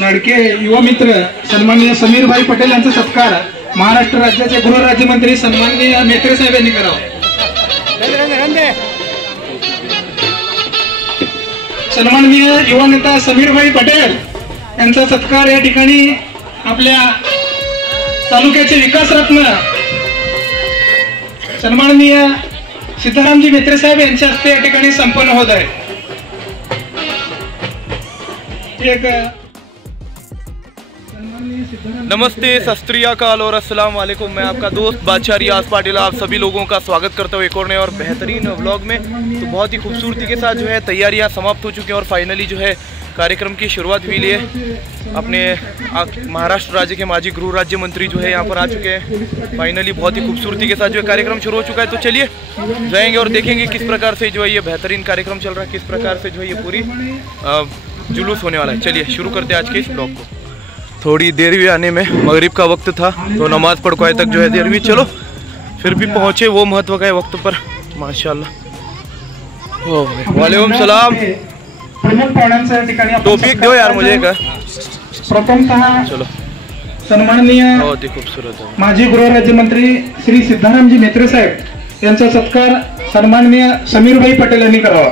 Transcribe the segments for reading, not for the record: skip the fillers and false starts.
लाडके युवा मित्र सन्माननीय समीरभाई पटेल यांचा सत्कार महाराष्ट्र राज्याचे गृहराज्यमंत्री सन्माननीय मेत्रे साहेब यांनी करावा। सन्माननीय युवा नेता समीरभाई पटेल यांचा सत्कार या ठिकाणी आपल्या तालुक्याचे विकास रत्न सन्माननीय सिद्धारामजी मेत्रे साहेब यांच्या हस्ते या ठिकाणी संपन्न होत आहे। नमस्ते, सत श्री अकाल और अस्सलाम वालेकुम। मैं आपका दोस्त बादशाह रियाज पाटिल आप सभी लोगों का स्वागत करता हूँ एक और नए और बेहतरीन व्लॉग में। तो बहुत ही खूबसूरती के साथ जो है तैयारियां समाप्त हो चुकी हैं और फाइनली जो है कार्यक्रम की शुरुआत हुई है। अपने महाराष्ट्र राज्य के माजी गृह राज्य मंत्री जो है यहाँ पर आ चुके हैं। फाइनली बहुत ही खूबसूरती के साथ जो है कार्यक्रम शुरू हो चुका है। तो चलिए जाएंगे और देखेंगे किस प्रकार से जो है ये बेहतरीन कार्यक्रम चल रहा है, किस प्रकार से जो है ये पूरी जुलूस होने वाला है। चलिए शुरू करते हैं आज के इस ब्लॉग को। थोड़ी देर भी आने में, मगरिब का वक्त था तो नमाज पढ़ को आए तक जो है देर भी, चलो फिर भी पहुँचे वो महत्व का है वक्त पर माशाल्लाह। वालेकुम सलाम। टोपी दो यार मुझे का। प्रथमतः चलो सन्माननीय बहुत ही खूबसूरत माजी गृह राज्यमंत्री श्री सिद्धारामजी मेत्रे साहेब यांचा सत्कार सन्माननीय समीरभाई पटेल यांनी करावा।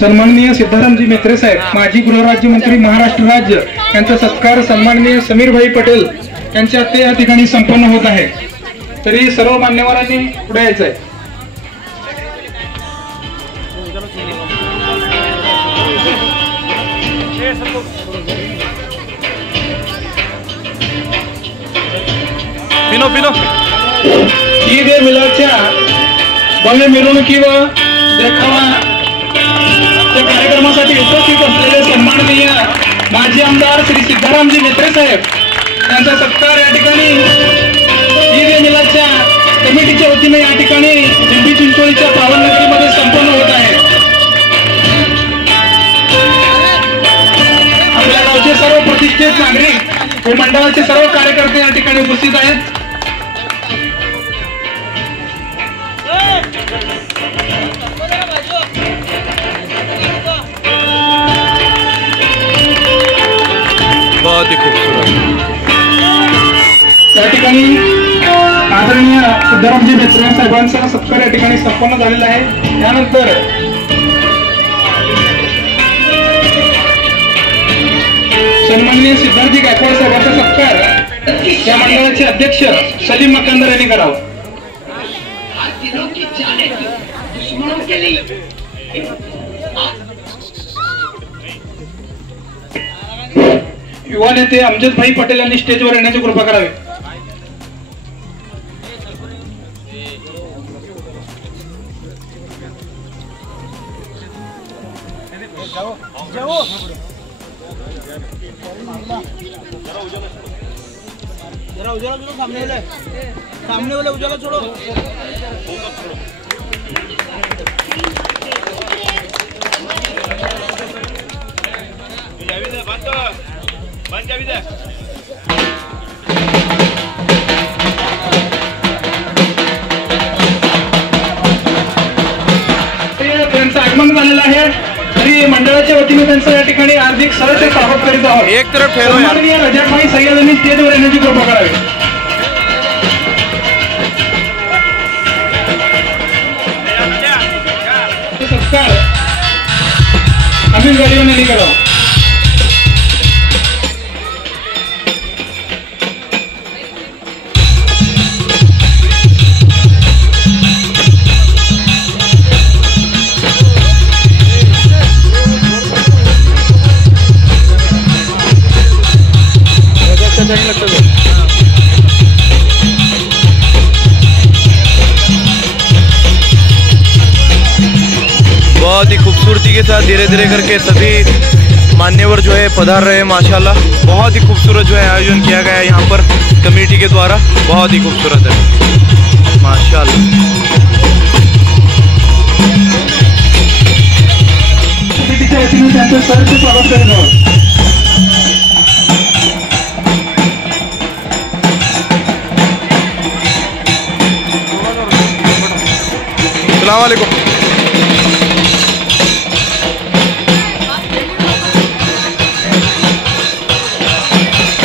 सन्माननीय सिद्धारामजी मेत्रे साहेब माजी गृह राज्यमंत्री महाराष्ट्र राज्य यांचा सत्कार सन्माननीय समीरभाई पटेल यांच्या हस्ते या ठिकाणी संपन्न होत आहे। तरी सर्व मान्यवरांनी पुढे यायचं आहे। पिनो पिनो ईद ए मिलादच्या भव्य मिरवणुकी व देखावा कार्यक्रमासाठी उपस्थित असलेले सन्माननीय माजी आमदार श्री सिद्धारामजी मेत्रे साहेब यांचा सत्कार या ठिकाणी ईद ए मिलादच्या कमिटीच्या वतीने या ठिकाणी पिंपरी चिंचवडच्या पावन नगरीमध्ये संपन्न होत आहे। आपल्या गावचे सर्व प्रतिष्ठित नागरिक व मंडळाचे सर्व कार्यकर्ते या ठिकाणी उपस्थित आहेत। बहुत ही खूबसूरत त्या ठिकाणी आदरणीय सिद्धारामजी मेत्रे साहेबांचा सत्कार या ठिकाणी संपन्न झालेला आहे। त्यानंतर सन्माननीय सिद्धार्थजी गायकवाड साहेबांचा सत्कार या मंडळाचे अध्यक्ष सलीम मकंदर यांनी करावा। युवा नेते अमजद भाई पटेल यांनी स्टेजवर येण्याची कृपा करावी। जरा उजाला छोड़ो, सामने वाले उजाला छोड़ो। त्यांचं आगमन झालेलं आहे तरी मंडळाच्या वतीने त्यांचं या ठिकाणी हार्दिक सहर्ष स्वागत करीत आहोत। एक तरफ ठेरो यार। रजाकभाई सय्यद यांनी स्टेजवर येण्याची कृपा करावी। सत्कार अमिन गाडीवान यांनी करावा। बहुत ही खूबसूरती के साथ धीरे धीरे करके सभी मान्यवर जो है पधार रहे हैं माशाल्लाह। बहुत ही खूबसूरत जो है आयोजन किया गया है यहाँ पर कमेटी के द्वारा, बहुत ही खूबसूरत है माशाल्लाह। अस्सलाम वालेकुम।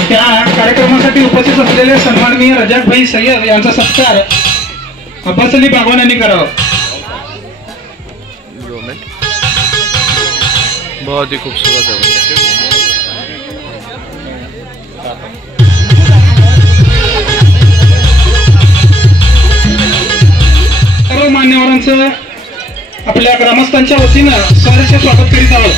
त्या कार्यक्रमासाठी उपस्थित असलेले सन्माननीय रजाक भाई सय्यद यांचा सत्कार अब्बास अली बागवान यांनी करावा। बहुत ही खूबसूरत है। सर्व मान्यवरांचं आपल्या ग्रामस्थांच्या वतीनं सहर्ष स्वागत करीत आहोत।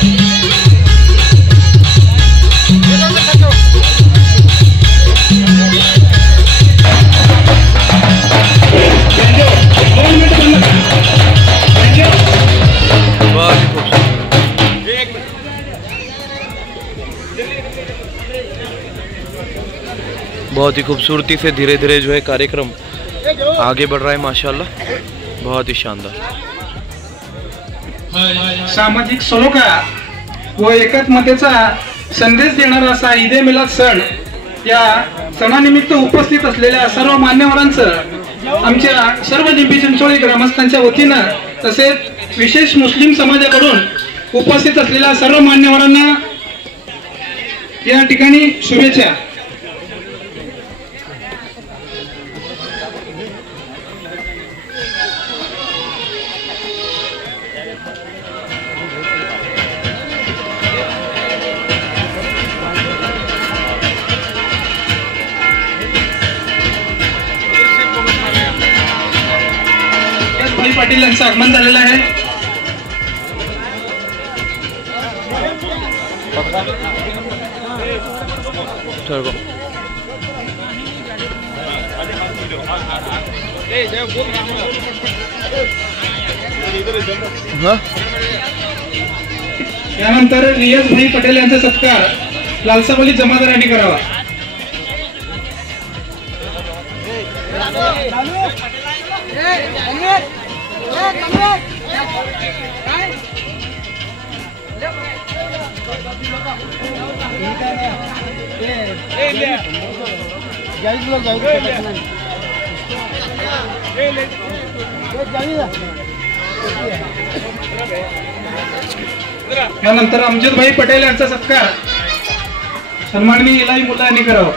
बहुत ही खूबसूरती से धीरे धीरे जो है कार्यक्रम आगे बढ़ रहा है माशाल्लाह, बहुत ही शानदार। सामाजिक सलोखा व एकात्मतेचा संदेश देणारा असा ईद ए मिलाद सण, या सणानिमित्त उपस्थित असलेल्या सर्व मान्यवरांचं आमच्या सर्व लिंबी चिंचोळी ग्रामस्थांच्या वतीनं तसेच विशेष मुस्लिम समाजाकडून उपस्थित असलेल्या सर्व मान्यवरांना या ठिकाणी शुभेच्छा। भाई पाटील यांचं आगमन झालेलं आहे। यानंतर रियाज भाई पटेल यांचा सत्कार लालसावली जमादार यांनी करावा। यानंतर अमजद भाई पटेल यांचा सत्कार सन्माननीय इलाही मुल्ला यांनी करावा।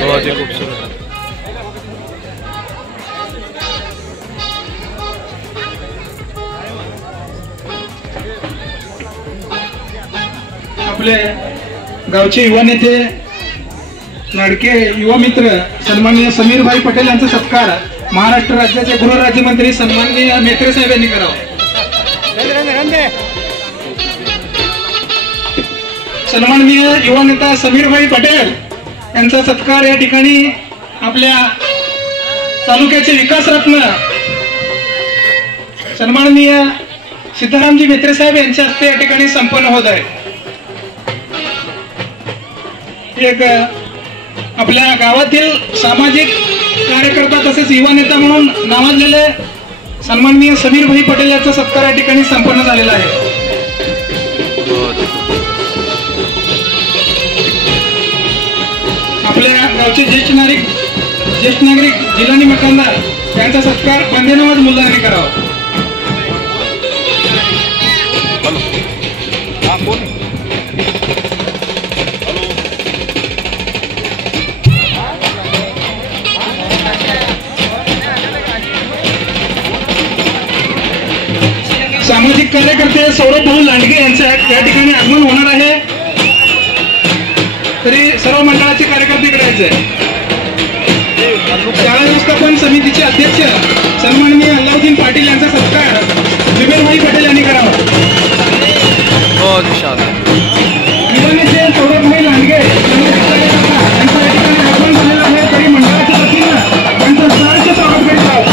बहुत ही खूबसूरत। आपले गावचे युवा नेते लाडके युवा मित्र सन्माननीय समीर भाई पटेल यांचा सत्कार महाराष्ट्र राज्याचे गृहराज्यमंत्री सन्माननीय मेत्रे साहेब यांनी करावा। सन्माननीय युवा नेता समीर भाई पटेल यांचा सत्कार या ठिकाणी आपल्या तालुक्याचे विकास रत्न सन्माननीय सिद्धरामजी मेत्रे साहेब यांच्या हस्ते या ठिकाणी संपन्न होत आहे। एक आपल्या गावातील सामाजिक कार्यकर्ता तसेच युवा नेता म्हणून नावाजलेले सन्माननीय समीर भाई पटेल यांचा सत्कार या ठिकाणी संपन्न झालेला आहे। आपल्या गावचे ज्येष्ठ नागरिक जिलानी मकानदार यांचा सत्कार बंदेनवाज मुल्ला यांनी करावा। सामाजिक कार्यकर्ते सौरभ भाऊ लांडगे यांचं या ठिकाणी आगमन होणार आहे, तरी सर्व मंडळाचे कार्यकर्ते इकडे यायचे। शाळा व्यवस्थापन समितीचे अध्यक्ष सन्माननीय अल्लाउद्दीन पाटील यांचा सत्कार जुबेर भाई पटेल यांनी करावा। युवानेते सौरभ भाई लांडगे यांचं या ठिकाणी आगमन झालेलं आहे, तरी मंडळाच्या वतीनं त्यांचं सहर्ष स्वागत करीत आहोत।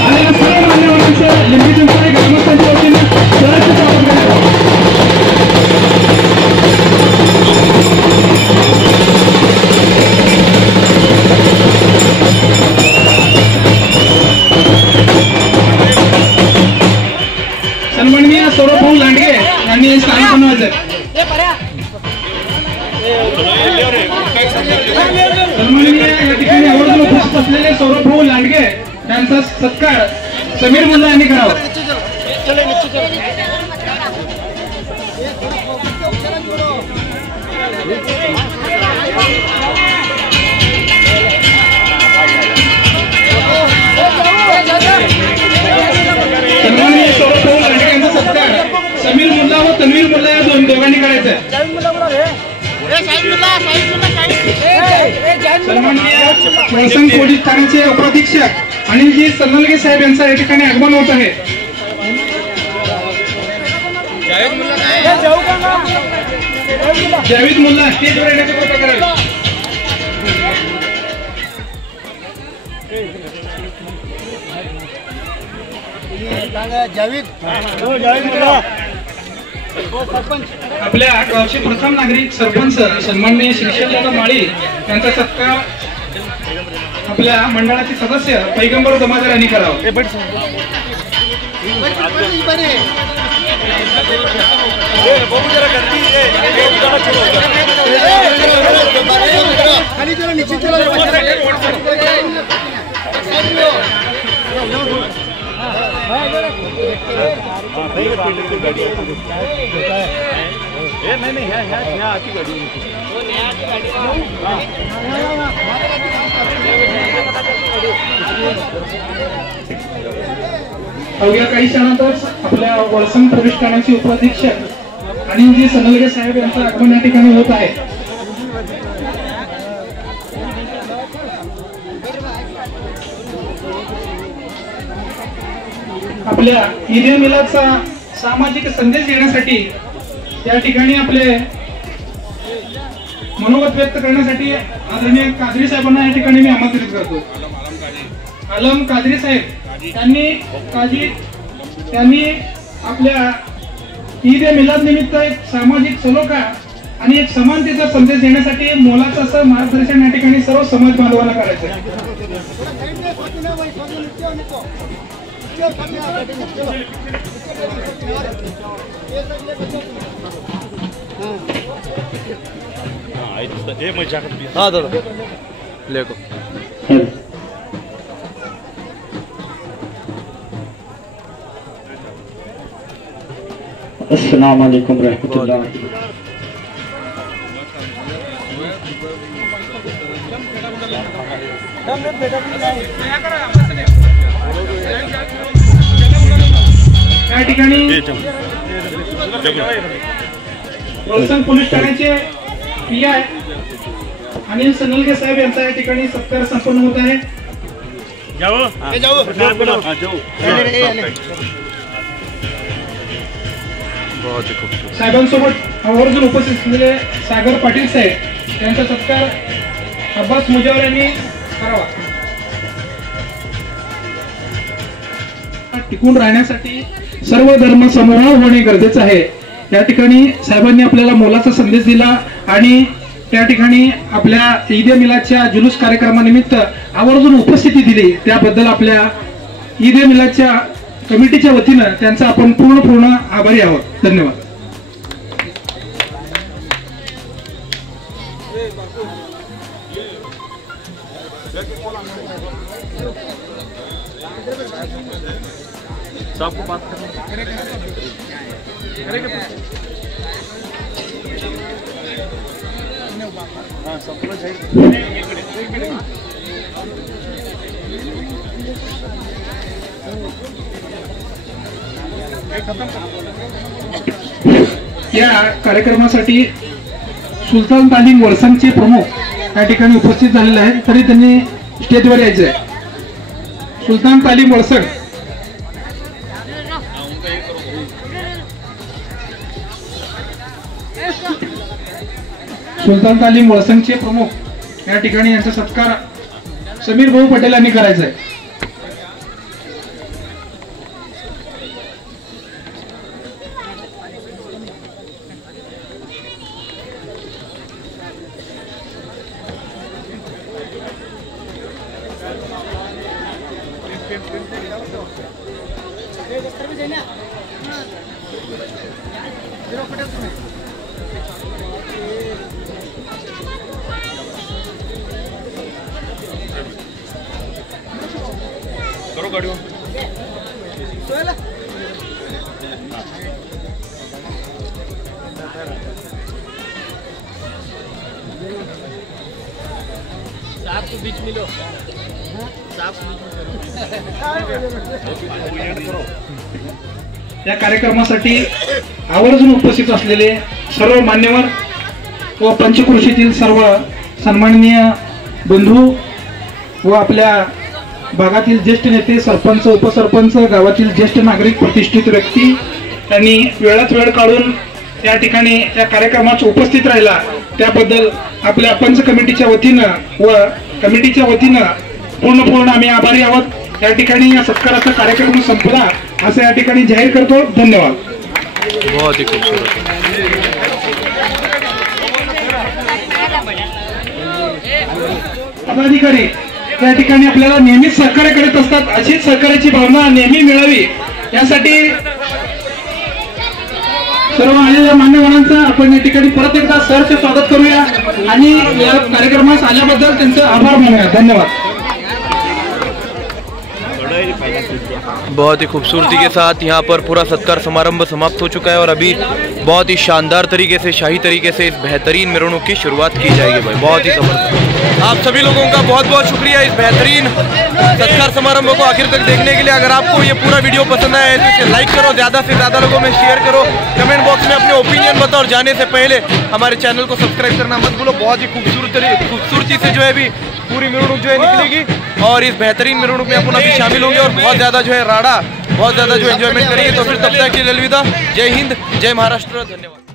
आणि सर्व मान्यवरांचं लिंबी चिंचोळी ग्रामस्थांच्या वतीनं सहर्ष स्वागत करीत आहोत। त्यांचा सत्कार समीर मुल्ला यांनी करावा. सन्माननीय सौरभ भाऊ लांडे यांचा सत्कार समीर मुल्ला व तन्वीर मुल्ला या दोघांनी करायचा आहे. सन्माननीय वळसंग पोलीस ठाण्याचे उपअधीक्षक अनिलजी सन्नलगे साहेब यांचा या ठिकाणी आगमन होत आहे. जावेद मुल्ला स्टेजवर येण्याची कृपा करावी. आपल्या गावचे प्रथम नागरिक सरपंच सन्माननीय श्रीशैलदादा माळी यांचा सत्कार आपल्या मंडळाचे सदस्य पैगंबर जमादार यांनी करावा. अवघ्या काही क्षणातच आपल्या वळसंग पोलीस ठाण्याचे उपअधीक्षक अनिलजी सन्नलगे साहेब यांचं आगमन या ठिकाणी होत आहे. आपल्या ईद ए मिलादचा सामाजिक संदेश देण्यासाठी या ठिकाणी आपले मनोगत व्यक्त करण्यासाठी आदरणीय कादरी साहेबांना या ठिकाणी मी आमंत्रित करतो. आलम कादरी साहेब त्यांनी आपल्या ईद ए मिलाद निमित्त एक सामाजिक सलोखा आणि एक समानतेचा संदेश देण्यासाठी मोलाचं असं मार्गदर्शन या ठिकाणी सर्व समाज बांधवांना करायचं आहे. हाँ दादा लेको. अस्सलाम वालेकुम रहमतुल्लाह. या ठिकाणी वळसंग पोलीस ठाण्याचे PI अनिल सन्नलगे साहेब यांचा या ठिकाणी सत्कार संपन्न होत आहे. साहेबांसोबत आवर्जून उपस्थित असलेले सागर पाटील साहेब यांचा सत्कार अब्बास मुजावर यांनी करावा. टिकून राहण्यासाठी सर्व धर्म समूह होणे गरजेचं आहे. या ठिकाणी साहेबांनी आपल्याला मोलाचा संदेश दिला आणि त्या ठिकाणी आपल्या ईद ए मिलादच्या जुलूस कार्यक्रमानिमित्त आवर्जून उपस्थिती दिली. त्याबद्दल आपल्या ईद ए मिलादच्या कमिटीच्या वतीनं त्यांचा आपण पूर्ण आभारी आहोत. धन्यवाद. सबको बात करना या कार्यक्रमासाठी सुलतान तालीम वळसंगचे प्रमुख या ठिकाणी उपस्थित झालेले आहेत. तरी त्यांनी स्टेजवर यायचं आहे. सुलतान तालीम वळसंग. सुलतान तालीम वळसंगचे प्रमुख या ठिकाणी यांचा सत्कार समीर भाऊ पटेल यांनी करायचा आहे. या कार्यक्रमासाठी आवर्जून उपस्थित असलेले सर्व मान्यवर व पंचक्रोशीतील सर्व सन्माननीय बंधू व आपल्या भागातील ज्येष्ठ नेते, सरपंच, उपसरपंच, गावातील ज्येष्ठ नागरिक, प्रतिष्ठित व्यक्ती यांनी वेळात वेळ काढून या ठिकाणी या कार्यक्रमात उपस्थित राहिला त्याबद्दल आपल्या पंच कमिटीच्या वतीनं व कमिटीच्या वतीनं पूर्ण आम्ही आभारी आहोत। या ठिकाणी या सत्काराचा कार्यक्रम संपला असं या ठिकाणी जाहीर करतो। धन्यवाद। बहुत ही खूबसूरत। पदाधिकारी या ठिकाणी आपल्याला नेहमीच सहकार्य करत असतात, अशीच सहकार्याची भावना नेहमी मिळावी यासाठी सर्व आलेल्या मान्यवरांचं आपण या ठिकाणी परत एकदा सहर्ष स्वागत करूया आणि या कार्यक्रमास आल्याबद्दल त्यांचे आभार मानूया। धन्यवाद। बहुत ही खूबसूरती के साथ यहाँ पर पूरा सत्कार समारंभ समाप्त हो चुका है और अभी बहुत ही शानदार तरीके से, शाही तरीके से इस बेहतरीन मेहरुनुक की शुरुआत की जाएगी। भाई बहुत ही ज़बरदस्त। आप सभी लोगों का बहुत बहुत शुक्रिया इस बेहतरीन सत्कार समारंभ को आखिर तक देखने के लिए। अगर आपको ये पूरा वीडियो पसंद आया है तो इसे लाइक करो, ज़्यादा से ज़्यादा लोगों में शेयर करो, कमेंट बॉक्स में अपने ओपिनियन बताओ और जाने से पहले हमारे चैनल को सब्सक्राइब करना मत भूलो। बहुत ही खूबसूरती से जो है अभी पूरी मेहरुनुक जो है निकलेगी और इस बेहतरीन मेहरुनुक में अपन अभी शामिल होंगे और बहुत ज़्यादा जो है राड़ा, बहुत ज़्यादा जो एंजॉयमेंट करेंगे। तो फिर तब तक के लिए अलविदा। जय हिंद, जय महाराष्ट्र, धन्यवाद।